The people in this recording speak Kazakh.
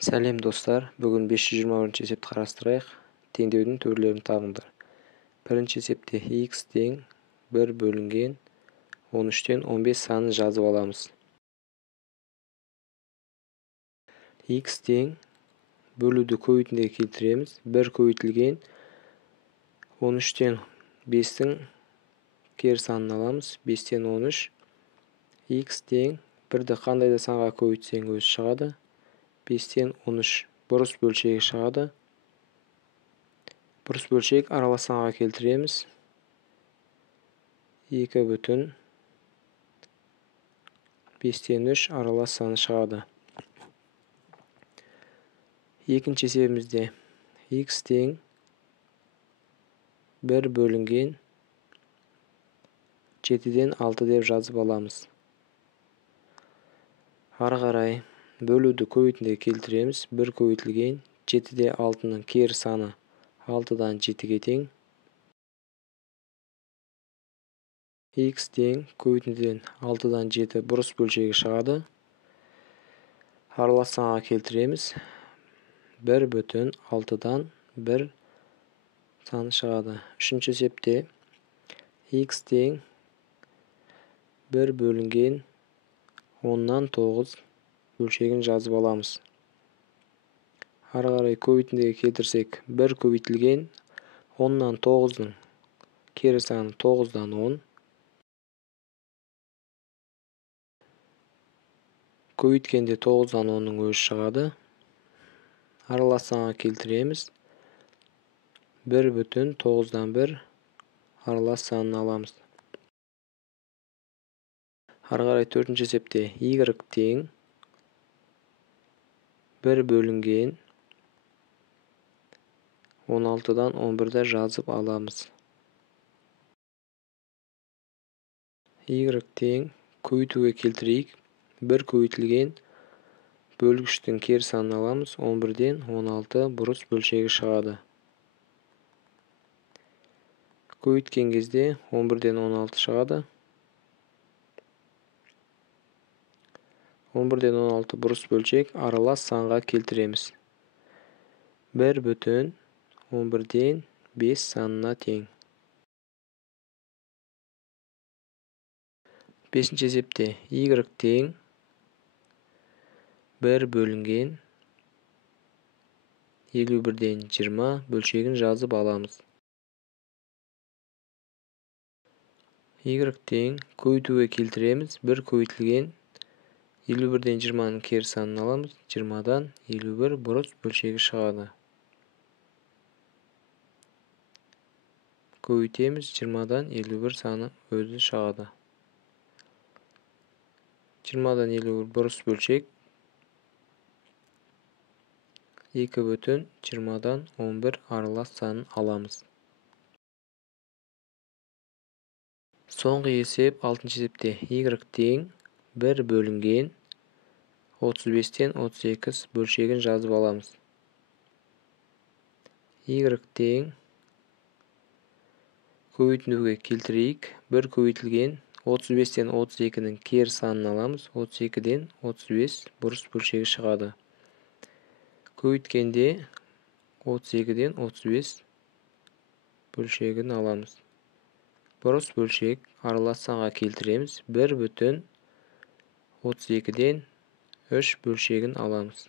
Сәлем достар, бүгін 521 есепті қарастырайық. Теңдеудің түрлерін табыңдар. Бірінші есепте x тең 1 бөлінген 13-тен 15 санын жазып аламыз. X тең бөлуді көбейтіндіге келтіреміз. 1 көбейтілген 13-тен 5-тің кері санын аламыз. 5-тен 13. X тең 1-ді қандай да санға көбейтсең өзі шығады. 5-тен 13 бұрыс бөлшегі шығады. Бұрыс бөлшек аралас санға келтіреміз. 2 бүтін 5-тен 3 аралас саны шығады. Екінші есебімізде x тең 1 бөлінген 7-ден 6 деп жазып аламыз. Ары қарай бөлуді көбейтіндіге келтіреміз. 1 көбейтілген 7-де 6-ның кері саны 6-дан 7-ге тең. X тең көбейтіндіден 6-дан 7 бұрыс бөлшегі шығады. Аралас санға келтіреміз. 1 бүтін 6-дан 1 саны шығады. Үшінші есепте x тең 1 бөлінген 10-нан 9 бөлшегін жазып аламыз. Ары қарай көбейтіндіге келтірсек, 1 көбейтілген 10-нан 9-ның кері саны 9-дан 10. Көбейткенде 9-дан 10-ның өзі шығады. Аралас санға келтіреміз. 1 бүтін 9-дан 1 аралас санын аламыз. Ары қарай төртінші есепте y тең 1 бөлінген 16-дан 11-ді жазып аламыз. Y тең көбейтуге келтірейік. 1 көбейтілген бөлгіштің кері санын аламыз. 11-ден 16 бұрыс бөлшегі шығады. Көбейткен кезде 11-ден 16 шығады. 11-ден 16 бұрыс бөлшек аралас санға келтіреміз. 1 бүтін 11-ден 5 санына тең. Бесінші есепте y тең 1 бөлінген 51-ден 20 бөлшегін жазып аламыз. Y тең көбейтуге келтіреміз. 1 көбейтілген 51-ден 20-ның кері санын аламыз. 20-дан 51 бұрыс бөлшегі шығады. Көбейтеміз. 20-дан 51 саны өзі шығады. 20-дан 51 бұрыс бөлшек 2 бүтін 20-дан 11 аралас санын аламыз. Соңғы есеп 6-шы есепте y тең 1 бөлінген 35-тен 38 бөлшегін жазып аламыз. Y тең көбейтіндіге келтірейік. 1 көбейтілген 35-тен 32-ның кері санын аламыз. 32-ден 35 бұрыс бөлшегі шығады. Көбейткенде 32-ден 35 бөлшегін аламыз. Бұрыс бөлшек аралас санға келтіреміз. 1 бүтін 32-ден 3 бөлшегін аламыз.